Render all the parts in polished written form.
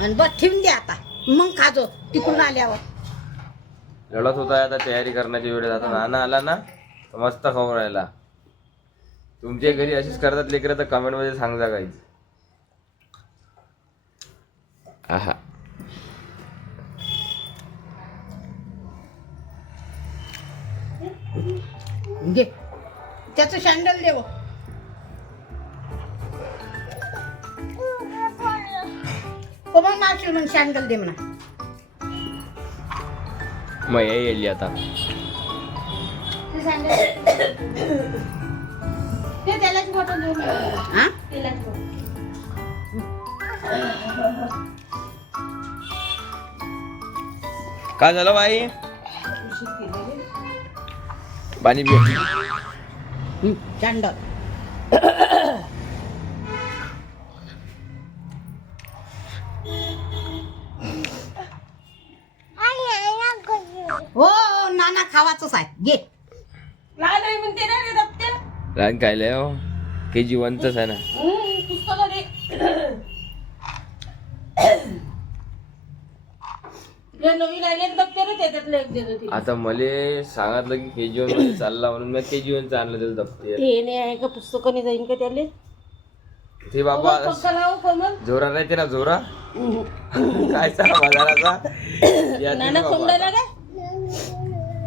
आणि बस ठेवून दे आता, मग खाजो तिकडून आल्यावर. लढत होता आता तयारी करण्याची वेळ. आता नाना आला ना मस्त खाऊन राहिला. तुमच्या घरी अशीच करतात लेकरं तर कमेंट मध्ये सांगा काहीच. आहा घे त्याचं शँडल देव. हो मग मावशी मग शँडल दे म्हणा. मग येईल आता. ते तेलाची बॉटल देऊ. हा तेलाची बॉटल. काय झालं बाई? पाणी पी. शँडल. हो नाना खावाचंच आहे घे. लहान आहे म्हणते ना रे दप्तर. लहान खायला हो KG1च आहे ना. पुस्तकं दे. जे नवीन आले दप्तर त्याच्यातलं एक देत होती. आता मले सांगितलं की KG1 मध्ये चालला म्हणून मी KG1च आणलं त्याचं दप्तर. ते नाही आहे का पुस्तकं नाही जाईन का त्याले. ते बाबा पक्का लावू कोमल. जोरा राहते ना जोरा. काय सांगा बाजाराचा. नाना कोंबड्याला काय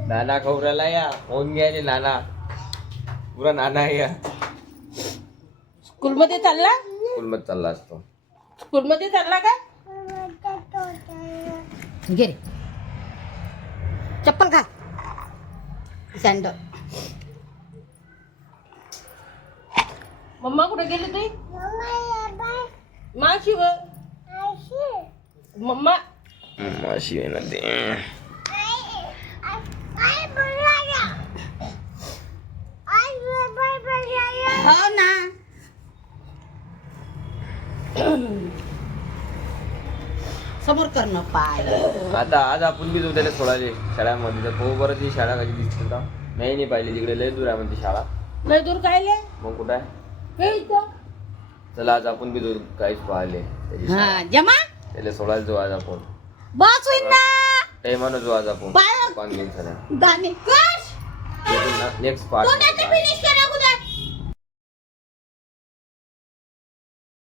नाना खवराला या फोन घ्यायले नाना. पुरा नाना आहे या. स्कूलमध्ये चालला. स्कूलमध्ये चालला असतो. स्कूलमध्ये चालला का. घे रे चप्पल घाल. सँडल. मम्मा कुठे गेली तुझी. मावशी व मम्मा. माशी आहे ना ते. हो ना. समोर करणं पाय. आता आज आपण बी जाऊ त्याला सोडायले शाळामध्ये. तर हो बरं ती शाळा कशी दिसते का. नाही पाहिली तिकडे लय दूर आहे म्हणते शाळा. लय दूर कायले. मग कुठं आहे. हे इथं. चला आज आपण बी दूर काहीच पाहिले त्याची शाळा. हा जमा त्याला सोडायला जाऊ आज आपण. बस होईन ना. टाइमानं जाऊ आज आपण. बाहेर. 5 दिवसाला गाणे कश नेक्स्ट पार्ट. फिनिश करा